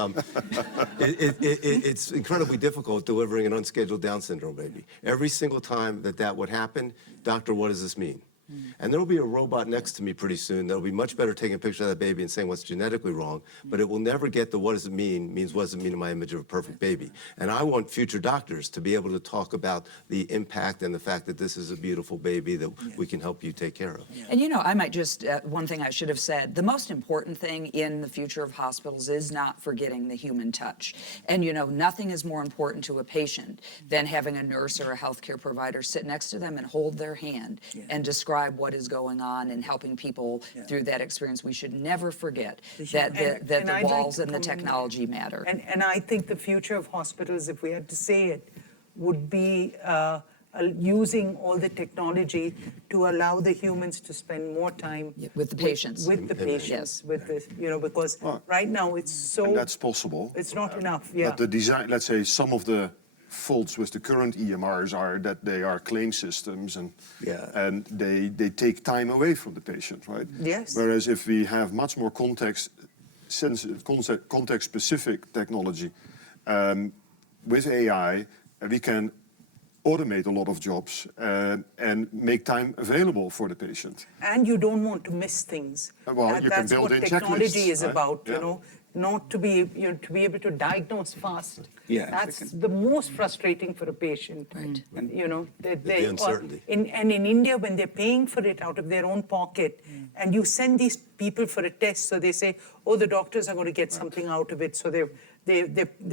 incredibly difficult delivering an unscheduled Down syndrome baby. Every single time that would happen, doctor, what does this mean? And there will be a robot next to me pretty soon that will be much better taking a picture of that baby and saying what's genetically wrong, but it will never get the what does it mean, means what does it mean in my image of a perfect baby. And I want future doctors to be able to talk about the impact and the fact that this is a beautiful baby that we can help you take care of. And I might just, one thing I should have said, the most important thing in the future of hospitals is not forgetting the human touch. And nothing is more important to a patient than having a nurse or a healthcare provider sit next to them and hold their hand and describe what is going on and helping people through that experience. We should never forget that the walls and the technology matter. And I think the future of hospitals, if we had to say it, would be using all the technology to allow the humans to spend more time with the patients. With the patients, with the, because right now it's so. And that's possible. It's not enough, But the design, let's say, some of the faults with the current EMRs are that they are claim systems and they take time away from the patient, right? Yes. Whereas if we have much more context-specific technology with AI, we can automate a lot of jobs and make time available for the patient. And you don't want to miss things. Well, you can build in checklists. That's what technology is right? about, not to be, to be able to diagnose fast. Yeah, That's the most frustrating for a patient. Right. The uncertainty. And in India, when they're paying for it out of their own pocket, and you send these people for a test, so they say, oh, the doctors are going to get something out of it, so they're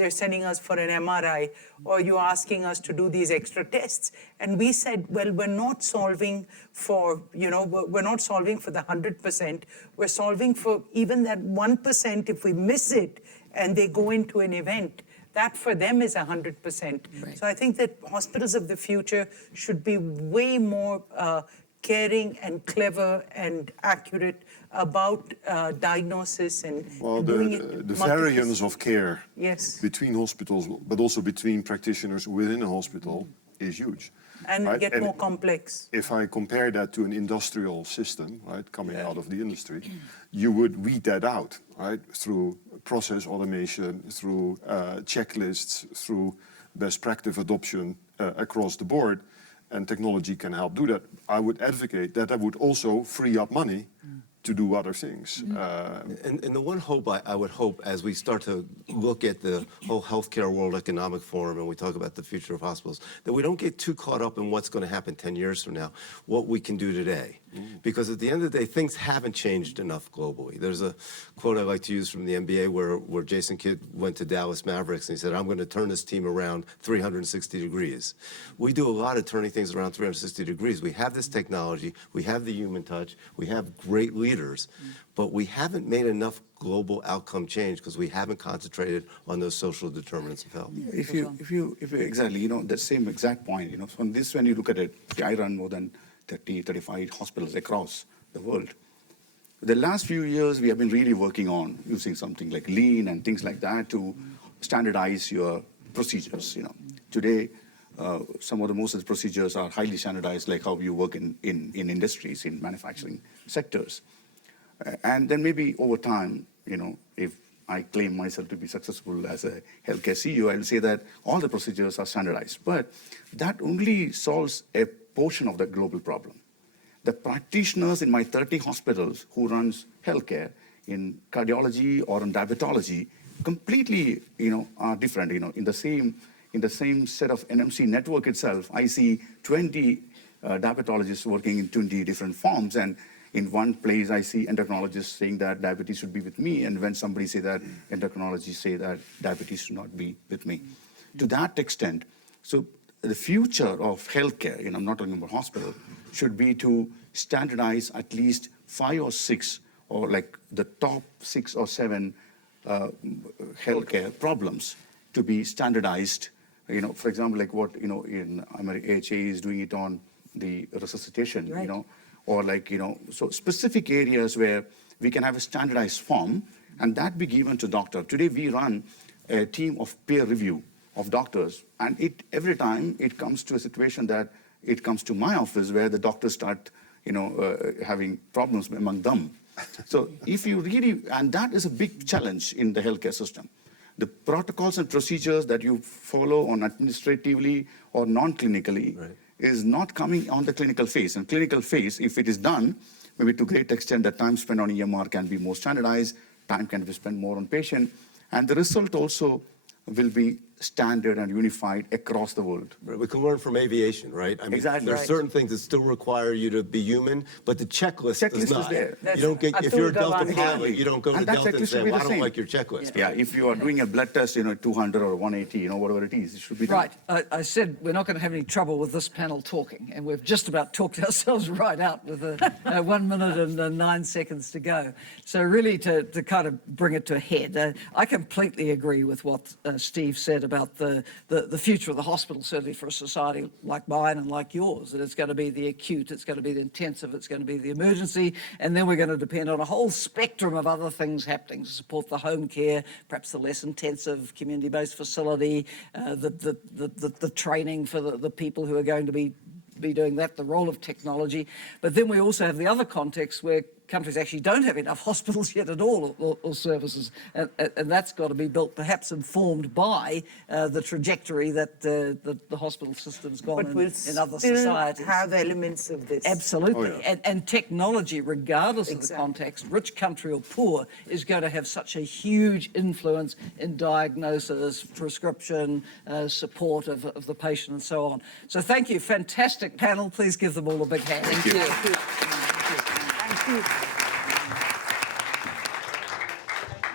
sending us for an MRI, or you're asking us to do these extra tests. And we said, well, we're not solving for, we're not solving for the 100%. We're solving for even that 1% if we miss it and they go into an event. That for them is 100%. Right. So I think that hospitals of the future should be way more caring and clever and accurate about diagnosis and doing it. The variance of care Yes. between hospitals, but also between practitioners within a hospital is huge. And right? get more complex. If I compare that to an industrial system, right, coming out of the industry, you would weed that out, right, through process automation, through checklists, through best practice adoption across the board, and technology can help do that. I would advocate that would also free up money to do other things. And the one hope I would hope as we start to look at the whole healthcare World Economic Forum and we talk about the future of hospitals, that we don't get too caught up in what's going to happen 10 years from now, what we can do today. Because at the end of the day, things haven't changed enough globally. There's a quote I like to use from the NBA where Jason Kidd went to Dallas Mavericks and he said, I'm going to turn this team around 360 degrees. We do a lot of turning things around 360 degrees. We have this technology, we have the human touch, we have great leaders, but we haven't made enough global outcome change because we haven't concentrated on those social determinants of health. If you exactly, that same exact point, from this, when you look at it, I run more than 30, 35 hospitals across the world. The last few years, we have been really working on using something like Lean and things like that to standardize your procedures. Today, some of the most of the procedures are highly standardized, like how you work in industries, in manufacturing sectors. And then maybe over time, if I claim myself to be successful as a healthcare CEO, I'll say that all the procedures are standardized. But that only solves a portion of the global problem. The practitioners in my 30 hospitals who runs healthcare in cardiology or in diabetology completely, are different. In the same set of NMC network itself, I see 20 diabetologists working in 20 different forms, and in one place I see endocrinologists saying that diabetes should be with me, and when somebody say that, endocrinologists say that diabetes should not be with me. To that extent, so the future of healthcare, I'm not talking about hospital, should be to standardize at least 5 or 6, or like the top 6 or 7 healthcare problems to be standardized. For example, like what, in AHA is doing it on the resuscitation, Right. Or like, so specific areas where we can have a standardized form and that be given to doctor. Today we run a team of peer review of doctors, and every time it comes to a situation that it comes to my office where the doctors start, having problems among them. So if you really, and that is a big challenge in the healthcare system. The protocols and procedures that you follow on administratively or non-clinically is not coming on the clinical phase. And clinical phase, if it is done, maybe to a great extent, the time spent on EMR can be more standardized, time can be spent more on patient, and the result also will be standard and unified across the world. Right, we can learn from aviation, right? I mean, Exactly. there's Right. certain things that still require you to be human, but the checklist does Checklist is not. there. You don't get, if you're a Delta Atul Gawande. pilot, you don't go to And that Delta and checklist say, should be well, the I don't same. like your checklist. Yeah, if you are doing a blood test, 200 or 180, whatever it is, it should be done. Right. I said we're not going to have any trouble with this panel talking, and we've just about talked ourselves right out with 1 minute and 9 seconds to go. So really to kind of bring it to a head, I completely agree with what Steve said about the future of the hospital, certainly for a society like mine and like yours, that it's going to be the acute, it's going to be the intensive, it's going to be the emergency, and then we're going to depend on a whole spectrum of other things happening to support the home care, perhaps the less intensive community-based facility, the training for the people who are going to be doing that, the role of technology. But then we also have the other context where countries actually don't have enough hospitals yet at all, or services, and that's got to be built, perhaps informed by the trajectory that the hospital system's gone But we'll in other still societies. have elements of this. Absolutely. And technology, regardless of the Exactly. context, rich country or poor, is going to have such a huge influence in diagnosis, prescription, support of the patient and so on. So thank you. Fantastic panel. Please give them all a big hand. Thank you. Thank you.